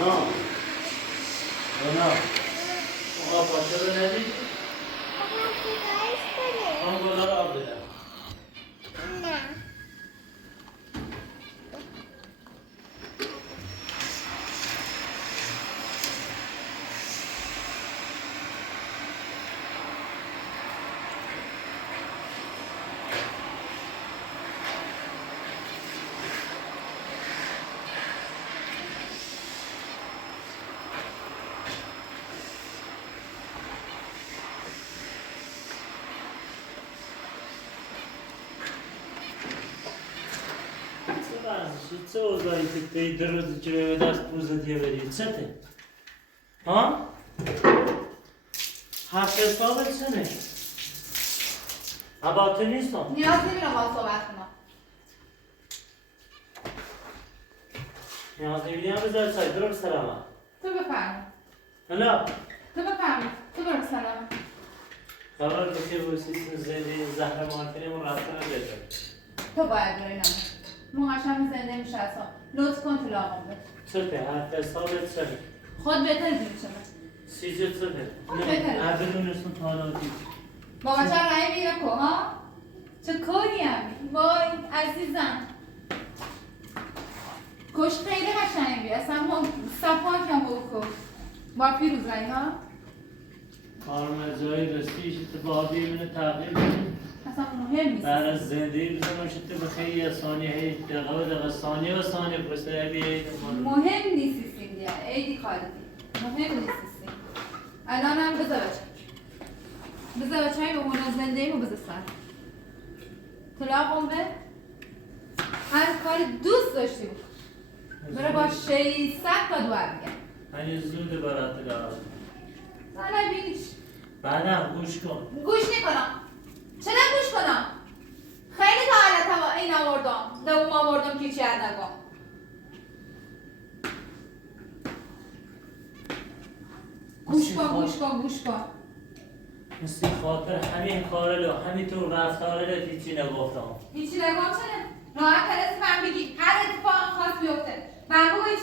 اونا آقا پاشه رو ندید؟ آن گلا رو آب بدم نه چه اوضاعی که توی 2 روز که به دست پوزه دیگه برید چه ته؟ ها؟ حرف حسابت چنه؟ با تو نیستم نیاز نمیرم با صحبت کنم. نیاز نمیدی هم بذار چای درو بسرم تو بفرم. هلا تو بفرم. تو برو سلام. قرار بکی رو سیستم زنده زهر مارکنیمون رفتن بده تو باید بری نمه. موهاشم زنده میشه اصلا. لطف کن طلاقم بده. چه ته؟ حرف حسابت چنه؟ خود بهتر میدونی چه سیزه چه ته؟ خود بهتر. نه بدونستم تا حالا دید بابا چرا رای میره که ها؟ چه کاری همی؟ وای عزیزم. کش خیلی قشنگی. اصلا ما صفاکم بکن. با پیروز رای ها؟ کارم جایی رسیش اتفاقی منو تغییر بدیم اصلا مهم نیست. بعد از زندگی بزنم شده به خیلی ثانیه هی دقیقه و دقیقه ثانیه و ثانیه پرسته بیایید مهم نیستی سیندیا. ایدی خالدی. مهم نیستی سیندیا. الان هم بذار بچه‌ای به عنوان زنده ایمو بذار سر. طلاقم به هر کاری دوست داشتی بود. برای با 600 تا دوار میگم. هنی زود برات دارم حالا بینیش. بعدم گوش کن گوش نکنم. چرا گوش کنم؟ خیلی تا حالت این آوردم. دوم آوردم که چی نگم. گوش کن. مثل خاطر همین کارلو همینطور رفتارلو هیچی نگفتم هیچی نگم چنه؟ راحت ترست من بگی هر اتفاق خاص بیفته. من بگوی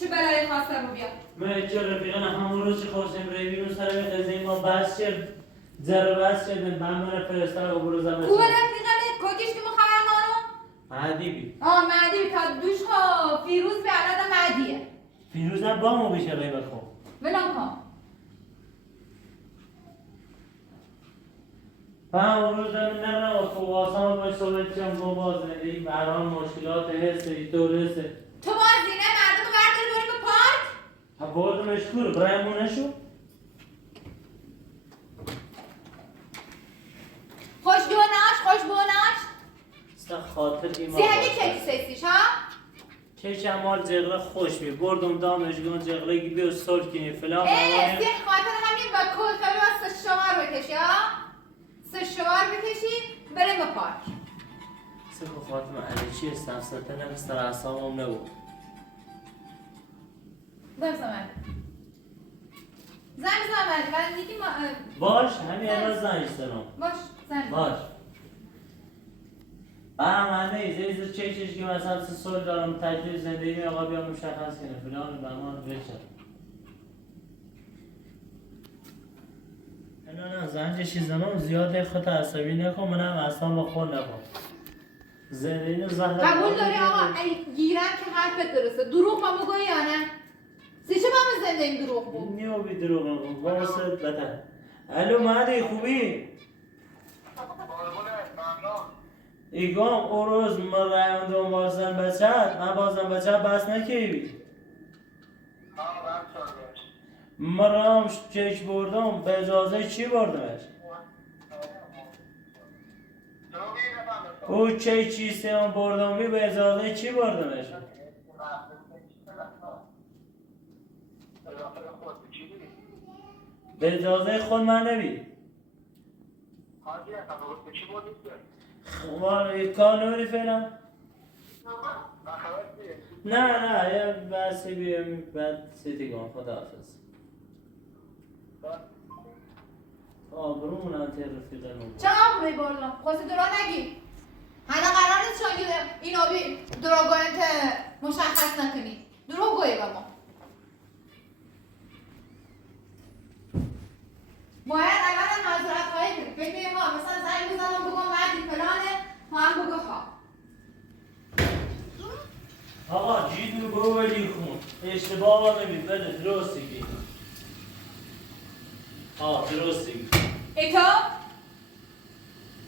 چه بلایی خواسته رو بیا. من چه رفیقان همون روز که خواستیم ریوی سر این قضیه ما بس شد ذره بس شد من فرستان رو بروزم خوبه رفیقانه کوکش که مخبر نانو؟ مهدی مهدی تا دوش ها فیروز به عدد مهدیه. فیروز هم با مو بشه غیبت خون ولم کن. اون روز نه تو واسه باش صحبت کنم با باز زندگی برام مشکلات حسی تو رسه تو بازی نه مردم رو برداری بریم به پارک؟ بردم اشکور برایمون نشو خوش بوناش ستا خاطر ایمان سی همی چکی سیستیش ها؟ چشم مال جغله خوش می بردم دامش گون جغله گی بیو سول کنی فلان سی خاطر همین با کل خبی با 3 شمار بکشی ها؟ 3 شمار بکشی بریم به پارک. سکو خاتم علیچی استفساته نمیست در اصامم نبود بزن من ولی دیگه باش همین الان زنگ استنم باش زن باش من ایزه چشش که مثلا 3 سال دارم تجلیل زندگی آقا بیا مشخص کنه فلان بهمان بشه نه زنجشی زنم زیاده خود عصبی نکن منم اصلا با خود نکن زندگی رو زهر قبول داری آقا گیرم که حرفت درسته دروغ ما بگوی یا نه؟ چه با من زندگی دروغ بود؟ نیو بی دروغ بود واسه بطن الو مهدی خوبی؟ ایگام او روز ما رایاندون بازن بچت من بازن بچت بس نکیوی ما رام چش بردم به اجازه چی بردمش؟ او چه چیزی هم بردم بی به اجازه چی بردمش؟ به اجازه خود من نبی خب کانوری فعلا نه یه بسی بیم بعد سیتیگان خدا حافظ آبرومون هم تیر رفیقه نمون چه آبروی بردم؟ خواستی درا نگی حالا قرار نیست چون این آبی دروگوینت مشخص نکنی دروگوی با ما آقا جید رو برو ولی خون اشتباه نمید بده درست بگی درست بگی ای تو؟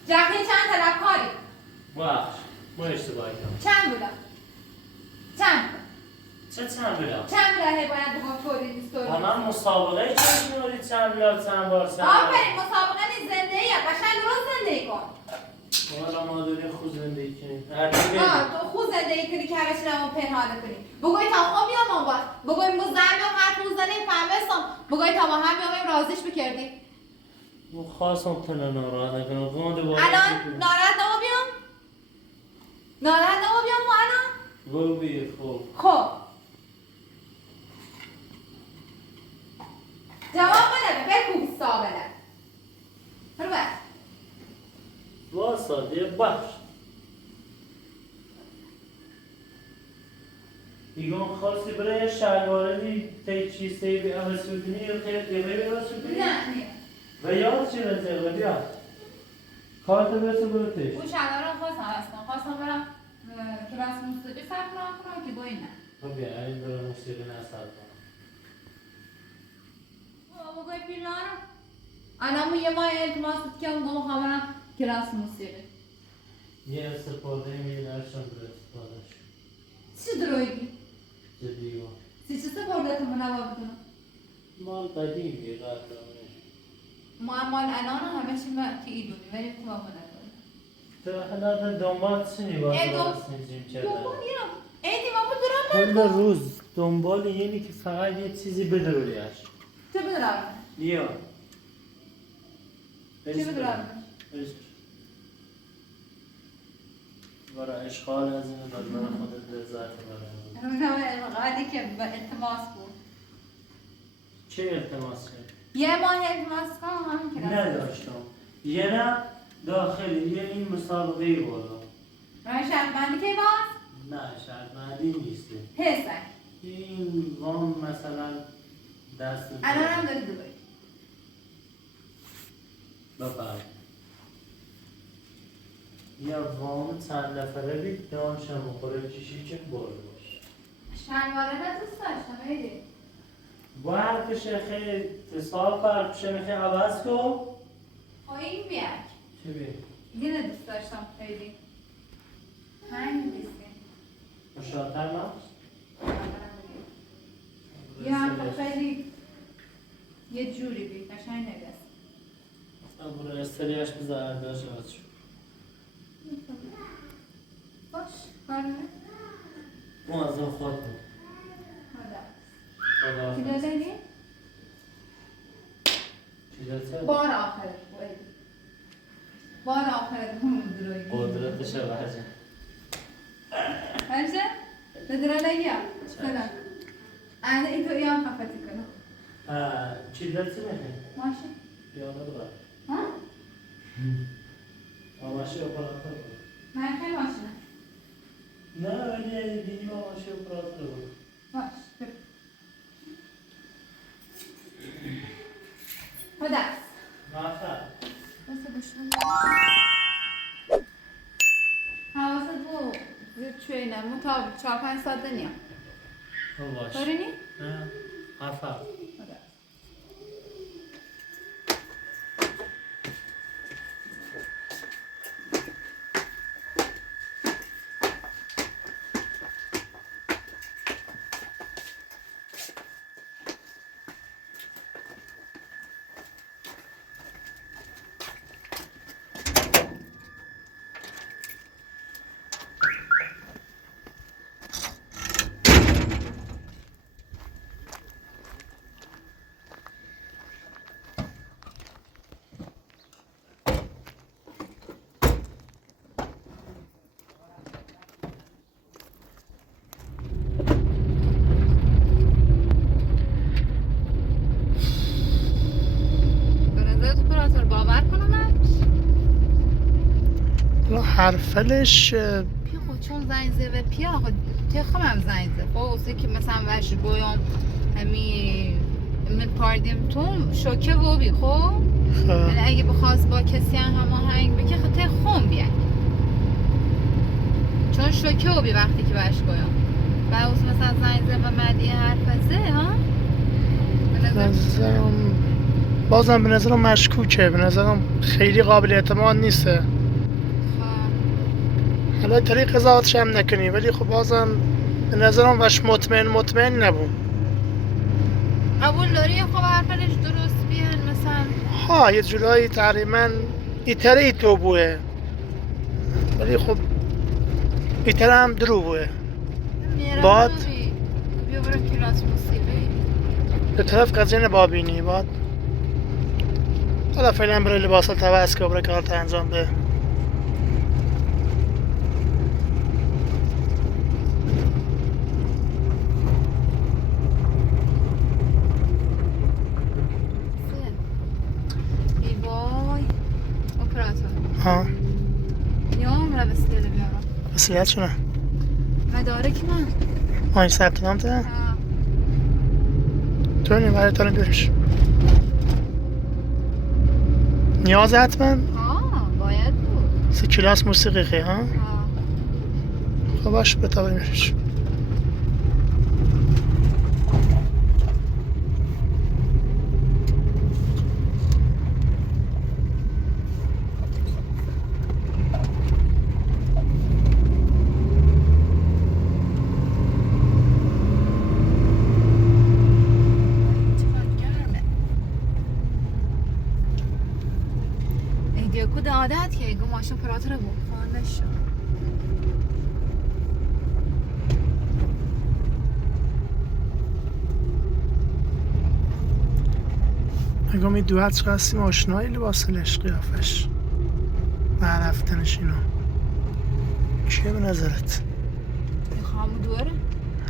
جهنی چند طلبکاری؟ بخش ما اشتباه کردم چند بودم؟ چند بودم؟ چند بودم؟ چند بودم هی باید بگم تولید استوری؟ من مسابقه چند می‌کنی چند بار آفرین مسابقه نیست زندگیه قشنگ درست زندگی کن والا ما داریم خود زندگی کنیم تو خود زندگی کنی که همه چی رو پنهانه کنی بگوی تا خواب بیام اون وقت بگوی ما زن بیام حرف می‌زنیم فهمستم بگوی تا با هم بیام رازش بکردی خواستم تنه ناراحت نکنم گنده باید الان ناراحت نمو بیام؟ ناراحت نمو بیام ما الان؟ برو بیر خوب خب جواب بده بگو سابله برو بر واسا دیگه بخش ایگون خواستی برای شلواره تی چیسته بی امسودینی یا خیلی دیگه بی امسودینی؟ نه و یاد چی رزه بیا کارت برسه برو تیش اون شلوارم خواستم برم کلاس موسیقی ثبت نام کنم که با این نه خب بیا این برای موسیقی نصب کنم بابا گوی پیلانم الان یه ماه التماس که اون گم خبرم کلاس موسیقی یه استفاده میگه نرشم برای استفادهش چی درویگی؟ جدیگو چی سپرده تو منو بدونم؟ مال قدیمی قدرمه مال الان همه چی من که ایدونی ولی تو هم تو حالا دنبال چی باید ای برسنجیم چه دنبال اینم ایدی بابا درام کل روز دنبال یعنی که فقط یه چیزی بدروریش چه بدرام؟ بیا چه بدرام؟ برای اشغال از اینو داد برای خودت لذت برای اونم قاعدی که با التماس بود چه التماس کرد؟ یه ماه التماس کنم همین کلاس نداشتم یه نه داخلی یه این مسابقه بالا رای شرط بندی که باز؟ نه شرط بندی نیسته حسک این وام مثلا دست الان هم داری دوباره بفرد یا وام چند نفره بید دانشم بخوره چیشی که بار باشه شلواره را دوست داشتم ایدی با هر کشه خیلی حساب کرد کشه میخوای عوض کن خب این بیک چی بید؟ اینه دوست داشتم خیلی همین دیستی مشاطر نست؟ یه هم خیلی یه جوری بی قشنگ نگست برو استریاش بذار داشت عوض شد باش کاره اون از اون خود بود خدا چی داده نی؟ چی داده؟ بار آخره بار آخره همون دروی قدرتش وحجه هرچه؟ بدرا نگیا سلام انا ایتو ایام خفتی کنم چی داده میخوای؟ ماشی پیاده ببر ها؟ ماشی اپراتور بود من خیلی ماشینم نه ولی اگه دیگه ماشی اپراتور بود باش خداحافظ مافر بسه بشون حواست بود زیر چوی نمو تا 4-5 ساعت دنیا خب باش دارینی؟ نه مافر حرفلش پی خود چون زنگ زده و پیا خود تخم هم زنگ زده خب اوسه که مثلا وش گویم همی من پاردیم تو شوکه و بی خب ولی اگه بخواست با کسی هم هنگ بکه خطه خون بیاد چون شوکه و بی وقتی که وش گویم بعد مثلا زنگ زد و مدی حرف زه ها به نظرم بازم به نظرم مشکوکه، به نظرم خیلی قابل اعتماد نیسته. حالا طریق قضاوتش هم نکنی، ولی خب بازم به نظرم وش مطمئن نبود. قبول داری خب حرفش درست بیان مثلا ها یه جورایی تقریبا ایتره ای تو بوه، ولی خب ایتره هم درو بوه. باد بیا برو کلاس موسیقی دو طرف قضیه نبابینی باد. حالا فعلا برای لباس التواس که برای کارت انجام به ای وای اپراتور ها یام را بسیده بیارم وسیلت شونه مدارک من این ثبت نام ده ها. تو برای تا بیرش نیاز حتما باید بود 3 کلاس موسیقی خیلی ها. خب باش به تا بریمش. دیگه عادت که گو ماشین پراتر بود خانش شد اگه می دوهت چقدر سیم آشنایی لباسلش قیافش و رفتنش اینو چیه به نظرت؟ همون دوره؟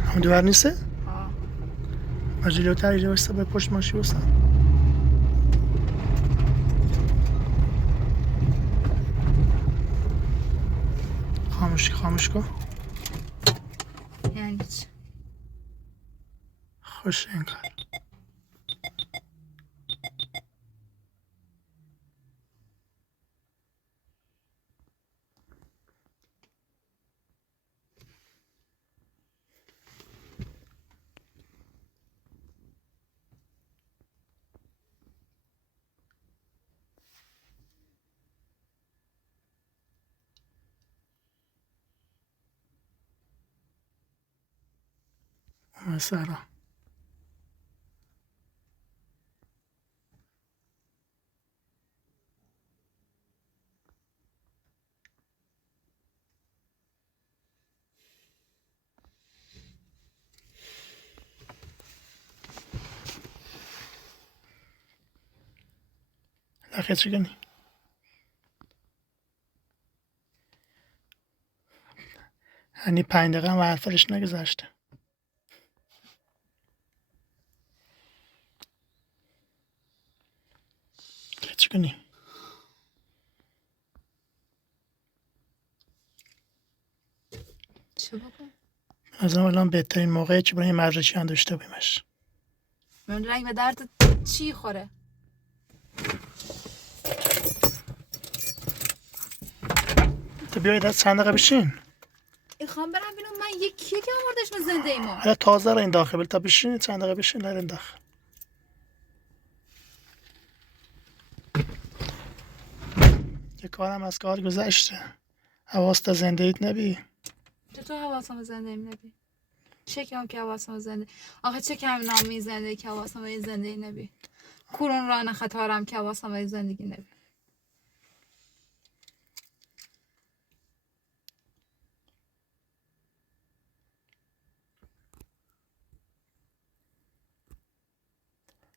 همون دوار نیسته؟ ها و جلوتر ایجا بایسته به پشت ماشی بستن خاموش کن یعنی چی؟ خوش این کار سرا لخه چی کنی؟ هنی 5 دقیقه هم حرفش نگذاشته چی کنی؟ چه بکن؟ از الان بهترین موقعی که برای مدرچی هم داشته بیمش من رنگ به درد چی خوره؟ تو بیایید از چند دقیقه بشین میخوام برم ببینم من یکیه که آوردش من زنده ایما حالا تازه رو این داخل تا بشین چند دقیقه بشین در این داخل یه کارم از کار گذشته حواست زندگیت نبی چطور حواسم زنده ایم نبی؟ چه کم که حواسم زنده آخه چه کم نامی زنده که حواسم زنده نبی کورون ران خطارم که حواسم زندگی نبی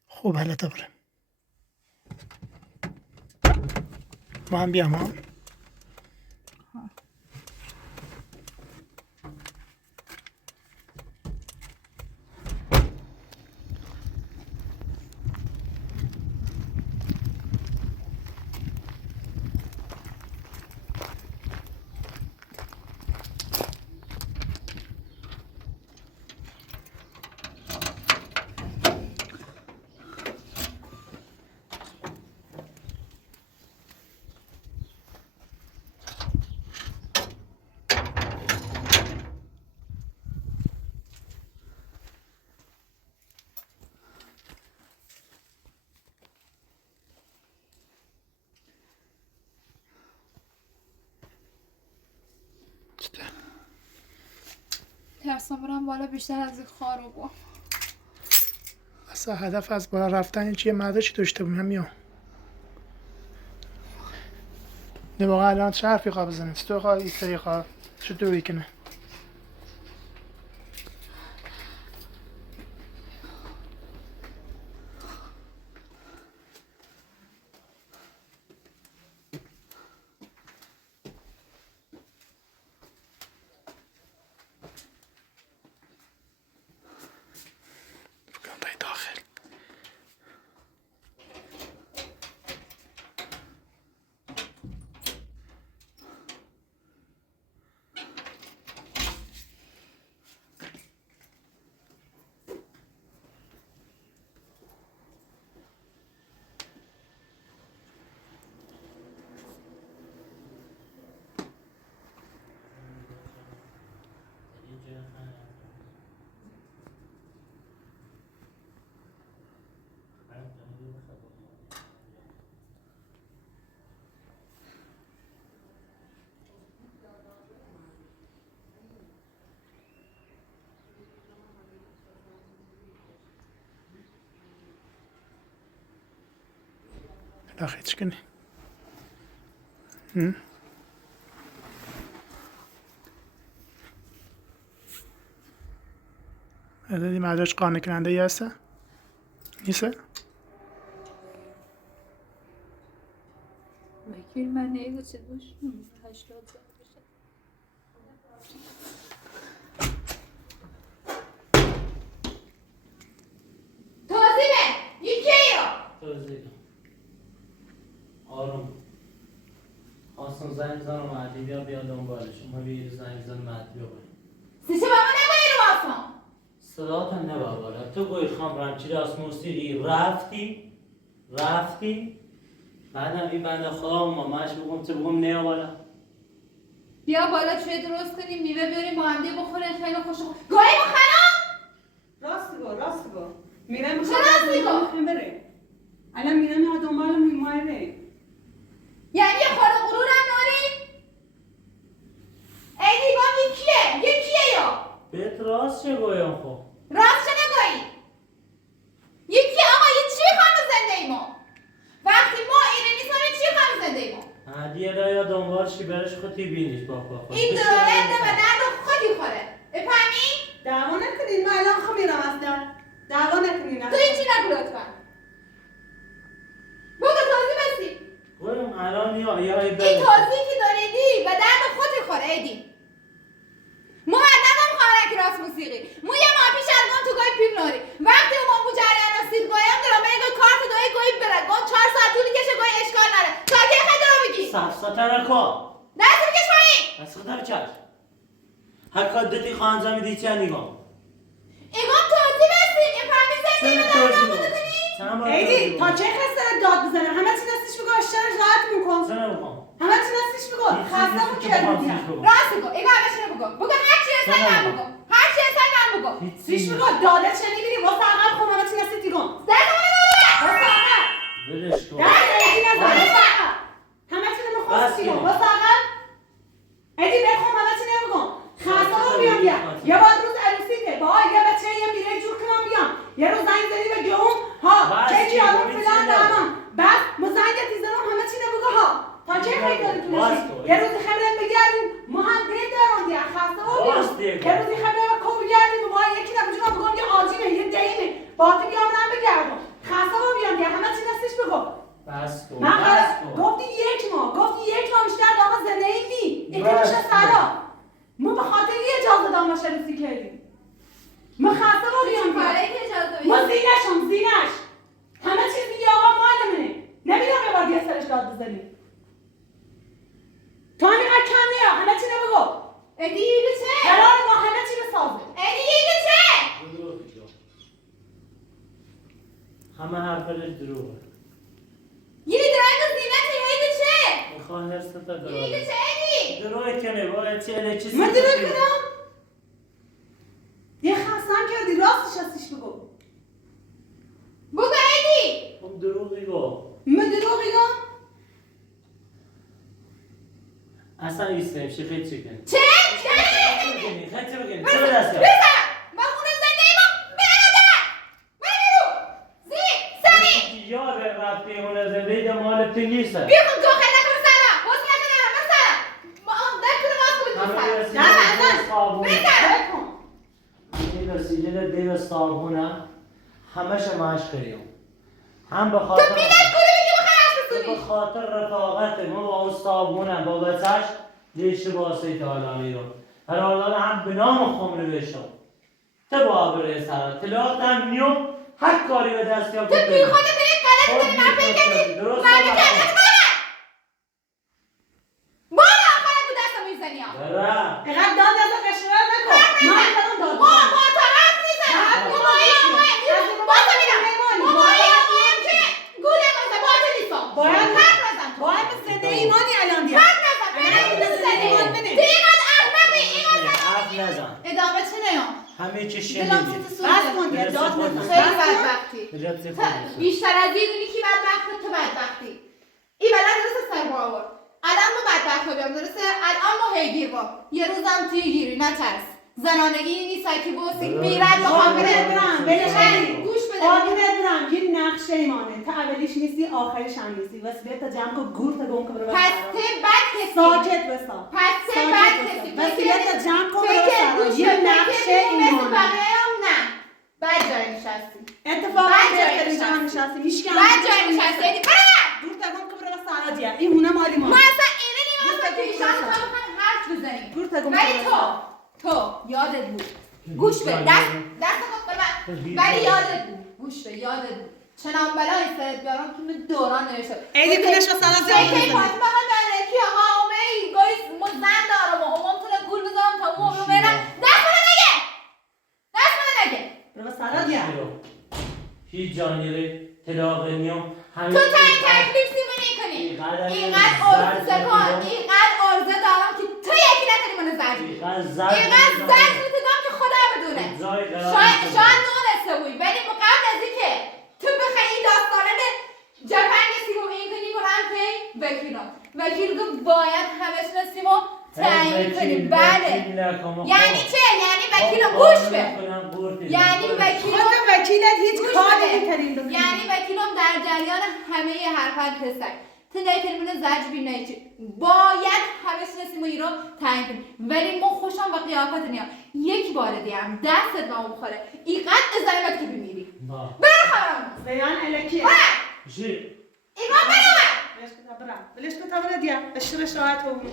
خوب حالا بریم ما هم بیام ها ترسم برم بالا بیشتر از این خارو با اصلا هدف از بالا رفتن این چیه؟ مرده چی داشته بودیم همیان نه واقعا الان چه حرفی خواه بزنیم؟ ستوی خواه ایستایی خواه چطوری کنه؟ داخل داخل چی کنی؟ ادادی مدرش قانع کننده ای هسته؟ نیسته؟ وکیل من نیده چه باش 80 سال بشه توضیبه یکی رو توضیح آروم خواستم زنگ بزنم مهدی بیا دنبالش ما بیا زنگ بزن مهدی بیا باید سیشه بابا نگوی رو آسمان صدا تا نبا بالا تو گوی خام رمچی راست موسیقی رفتی بعدم این بنده خدا ماماش بگم تو بگم نه بالا بیا بالا چوی درست کنیم میوه بیاریم با هم دیگه بخوریم خیلی خوش گوی بخرم راست گو میرم چه راستی گو؟ بره الان میرم دنبال میماره یعنی یه خورده غرورم داری؟ ای دیگام یکیه یا؟ بهت راست چه گویم خب راست چه نگویی؟ یکی آقا یه چی میخوام به زنده ما؟ وقتی ما اینه نیستم یه چی میخوام به زنده ما؟ هدیه را یا دنبالش که برش خودی بینیش با این درالنده و درد خودی خوره بفهمی؟ دعوا نکنین من الان خب میرم اصلا دعوا نکنین تو این چی نگو لطفا بگو توضیح بسی گویم الان یا این توضیح که داریدی و درد خودی خوره ایدی مو هدفم خواهرک راست موسیقی مو یه ما پیش از گون تو گوی پیم ناری وقتی اون مو جریان رسید گویم درامه گوی کارت دوی گوی بره گون 4 ساعت طولی کشه گوی اشکال نره تا که خیلی رو بگی سفسطه نکن دست بکش پایین از خودم چش حکا دتی خانزا میدی چه نگاه ایگام توضیح بسی این فهمی زنده رو دارم نبوده کنی ایدی تا چه خسته داد بزنه همه چی دستش بگو اشترش راحت میکن چه نمیخوام همه چی دستش بگو خستمون کردی راست بگو ایگو همه چی رو بگو هر چی اصلا من بگو هر چی اصلا من بگو سیش بگو داده چه میبینی واسه عقل خب همه چی دستی تیگم دست واسه عقل ولش کن دست ایدی نزن واسه عقل همه چی نمیخواست تیگم واسه عقل ایدی بخون همه چی نمیگم خسته رو بیام یه بار روز عروسیته با یه بچه یه میره جور کنم بیام یه روز زنگ زدی به گون ها چه چی آدم فلان دامن بعد ما زنگ تیزرم همه چی نبگو ها تا چه خیلی داری تو یه روزی خبرم بگردیم ما هم دید دارم دیگه خسته رو بیام یه روزی خبرم کو بگردیم با یکی نبجونا بگم یه آجیمه یه دیمه با تو بیام من بگردم خسته رو بیام دیگه همه چی دستش بگو بس کن من بس کن گفتی یک ماه بیشتر داغ زنده ای نی این میشه سرا ما به خاطر یه اجازه دام شروعی کردیم ما خسته با بیام کاری که اجازه ما زینش همه چیز دیگه آقا مالمونه نمیدونم یه بار دیگه سرش داد بزنیم تو همینقدر کم نیا همه چی نبگو ادی ایده چه؟ قرار ما همه چی بسازه ادی ایده چه؟ همه حرفش دروغه یه درنگ و زینت ایده چه؟ میخواه هرسته تا ایده دروغه چه ادی؟ دروغه کنه باید چه چیزی من دروغ کنم یه خستم کردی راستش هستیش بگو بگو ادی خب دروغی گو من دروغی گم اصلا ایست نمیشه خیلی چکن چه؟ چه بگیم؟ چه به دست بیار؟ من خونه زنده ایمان برادر برو بیرون زی سری یاد رفتی اون زندگی مال تو نیست. بیا خود داخل نکن سرم باز نکنه همه سرم ما هم در کنه باز کنید تو همه سرم رسیده نه به صابون. بزن این رسیده دیو صابونه همش ماش کریم. هم به تو خاطر بیلت کنه بگی بخواهش به بسونی خاطر رفاقت ما با اون صابونه با بچهش لیش باسه تعالی رو هر حال هم به نام خم نوشتم تو با بره سر طلاق هم نیو هر کاری به دست یا تو بی خود تو یک غلط کنی من فکر کردی درست من بکنم بارا آخرت تو دستم میزنی ها برا اینقدر داد از قشنگ نکن من دادم داد ما با تو حرف میزنم با تو میرم مامایی که گوله مزه با تو نیستم باید حرف نزن تو باید به زنده ایمانی الان دیم حرف نزن برای تو زنده ایمان بده. تو اینقدر احمقی اینقدر حرف نزن ادامه چه نیام همه چی دلم شنیدی ست سوزه بس کن دیگه داد نزن خیلی بس کن. بدبختی رفتی تا- بیشتر از یه دونی کی بدبخت تو بدبختی این بلد درسته سر با آورد الان ما بدبخت ها بیام درسته الان ما هیگیر با یه روزم توی گیری نترس زنانگی نیست که بوسی میرد با قابل خامره ابرام ولش کن. گوش بده قابل ابرام یه نقش ایمانه تا اولیش نیستی آخرش هم نیستی بس بیاد تا جمع کن گور تا گم کن برو پس ته بد کسی ساکت بسا پس ته ساکت بد بسا. کسی بس بیاد تا جمع کن برو فکر سرا گوش یه بده نقش فکر مثل ایمانه بقیه هم نه بد جای نشستی اتفاقا بد جای بهترین نشستی. جا نشستی میشکم بد جای نشستی یعنی برم گور تا گم کن برو سرا دیا این هونه مالی ما ما اصلا اینه نیمه که ایشان تا بخوان حرف بزنیم گور تا گم کن ولی برو تو یادت بود گوش به دست خود به من ولی یادت بود گوش به یادت بود چنان بلایی سرت بیارم که من دوران نوشته ایدی کنش و سرا زیاد که بزنی فاطمه من داره که ها اومه گویس مزن دارم و امام تونه گول بزنم تا اون رو برم دست منو نگه دست منو نگه برو سرا دیا هیچ جانیره طلاق نیام تو تکلیف سیمه نکنی اینقدر عرضه کن اینقدر عرضه دارم که تو یکی نکنی منو زجی اینقدر زجی میتونم که خدا بدونه شاید نونسته بوی ولی قبل از اینکه تو بخوای این داستانه جپنگ سیمو این کنی کنم که وکیل گفت باید همه سیمو تعیین کنی بله یعنی چه؟ یعنی وکیلو گوش به یعنی وکیلو خود وکیلت هیچ گوش کاری بده. میتونیم بکنیم یعنی وکیلم در جریان همه حرفت هستن تو نکرمون زجر بی نیچی باید همه سیمو رو تعیین کنی ولی ما خوشم و قیافت نیا یک بار دیگه هم دستت به اون بخوره اینقدر ازایمت که بمیری برخوام زیان الکیه ایمان برام بلش کتا برا بلش کتا برا دیا اشترش راحت بگو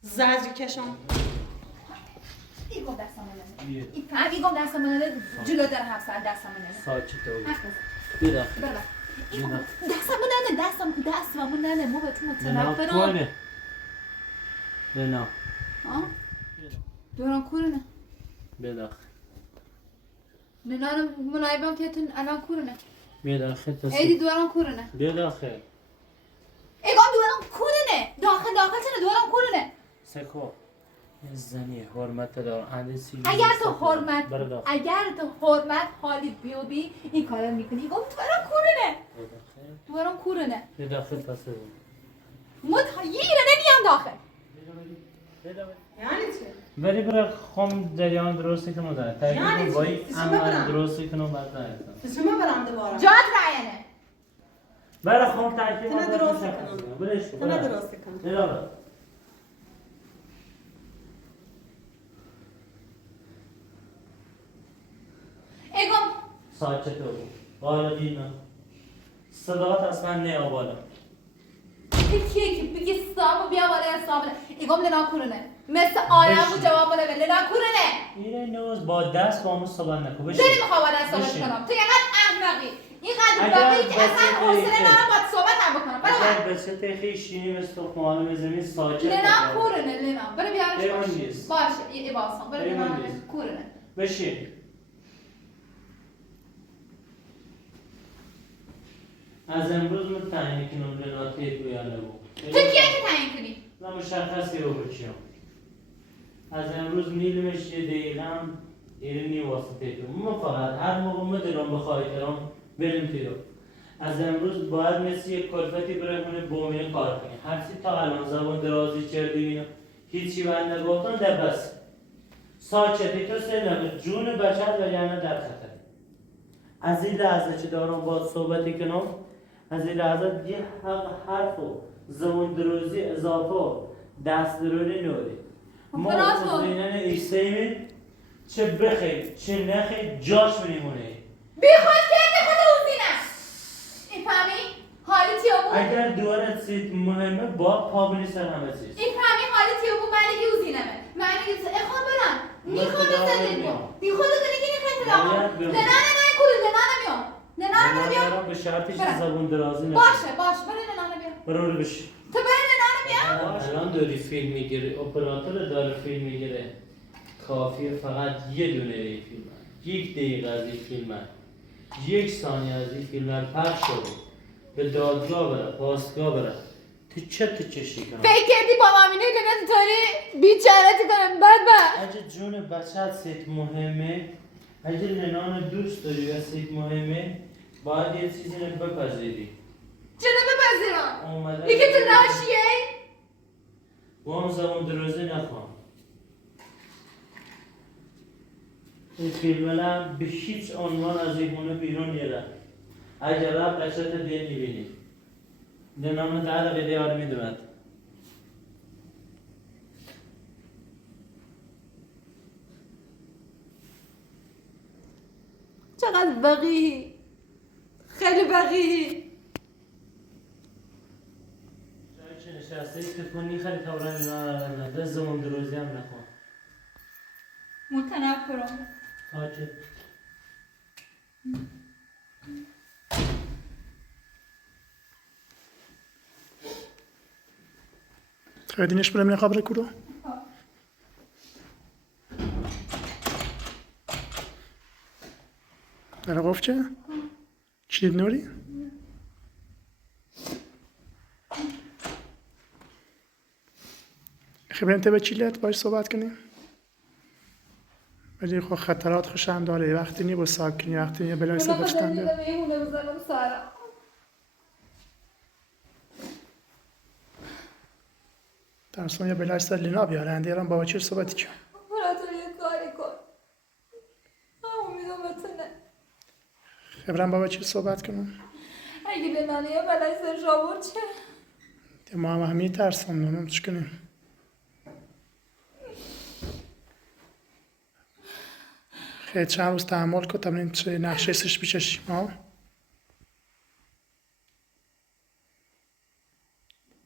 زجر کشم ایگم دستم منه ایگم دستم منه جلوتر هفت دستم منه ساکت حرف بیا بله دستم منه ما به تو متنفرم نه دوران کورونه بداخل نه منایبم که تو الان کورونه بداخل ایدی دوران کورونه بداخل ایگم دوران کورونه داخل چنه دوران کورونه سکو زنی حرمت دار اندیسی اگر تو حرمت حالی بیوبی این کارو میکنی ایگم دوران کورونه بداخل پس یه نیم داخل یعنی چه؟ ولی برای خم جریان درستی کنم داره یعنی تقریبا بایی چی؟ اما برم. درستی کنم بعد نهستم تو شما برام دوباره جات رعینه برای خم ترکیب تو نه درست کنم برش تو نه درست کنم بداخل ایگم ساکت بگو بالا دینا صداقت اصلا نه بالا کیه که بگی سامو بیا بالا سامو ایگم لنا کورونه مثل آیم بود جواب بده لنا کورونه اینه نوز با دست با همون صحبت نکن بشه دلی میخوام با دست صحبت بشین. کنم تو اینقدر احمقی اینقدر اگر بقیه که اصلا بسیاری حوصله که- ندارم باید صحبت هم بکنم برو اگر بسیار تخیی شینی مثل تخمانه میزنی ساکت لنا بگو. کورونه لنا برو بیارش ایمان باش نیست. باشه ای باسم برو ایمان بیارش نیست. کورونه بشین از امروز من تعیین کنم لنا تیپ بیانه بود تو کیه که تعیین کنی من مشخصی رو بچیم از امروز میلیمش یه دقیقه هم ایرانی واسطه کنم من فقط هر موقع مدرم بخواهی کنم بریم تیرو از امروز باید مثل یک کلفتی برمونه بومین کار کنیم هرچی تا الان زبان درازی چرده بینم هیچی بند نگفتم ده بس ساکتی تو سه جون بشر و یعنی در خطر. از این لحظه که دارم با صحبت کنم از این لحظه یه حرف و زمان دروزی اضافه و دست دروری نوری ما حسینن ایسیمی چه بخیر چه نخیر جاش میمونه بیخواد کرده خود اوزینه این فهمی؟ حالی تیابو اگر دوارت سید مهمه با پابلی سر همه چیز این فهمی حالی تیابو معنی اوزینه معنی اوزینه اخوان برم نیخوان زندگی کن بیخواد کنی که نیخوان تلاقا لنانه کلو لنانه بیام لنانه بیام به شرطی که زبون درازی نشد باشه برای لنانه بیام برو بشی تو برای لنانه بیام الان داری فیلم میگیره اپراتور داره فیلم میگیره کافیه فقط یه دونه این فیلم یک دقیقه از این فیلم یک ثانیه از این فیلم پخش شده به دادگاه بره پاسگاه بره تو چشی کنم فکر کردی با مامینه لنان طوری بیچارتی کنم بعد اگه جون بچت سیت مهمه اگه لنان دوست داری و سیت مهمه باید یه چیزی رو بپذیری چرا بپذیرم؟ اومده دیگه تو ناشیه؟ با هم زبان درازی نخوام این فیلم به هیچ عنوان از این خونه بیرون نیره اگر رب قشت دیگه میبینی لنان در دقیقه آرمی دومد چقدر بقیهی خیلی بقیهی جایی که نشسته ای که کنی خیلی تورن نه زمان درازی هم نخوام متنفرم خاطر خیدینش برم نقابر کدو برای گفت چه؟ چی دید نوری؟ خیلی انت به چیلت باش صحبت کنیم ولی خب خطرات خوش هم داره وقتی نی با ساک کنی وقتی نی بلای صحبت شدن داره میهونه بزنم سارا درستان یا بلای سر لینا بیارن دیران با چیر صحبتی کن براتون یه کاری کن امیدم بتونه خبرم با چیر صحبت کنم اگه به نانه یا بلای سر جابور چه؟ ما هم همی ترسم نمیم چی کنیم خیلی چند روز تحمل کن تا چه نقشه سش بیچشیم ها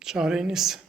چاره ای نیست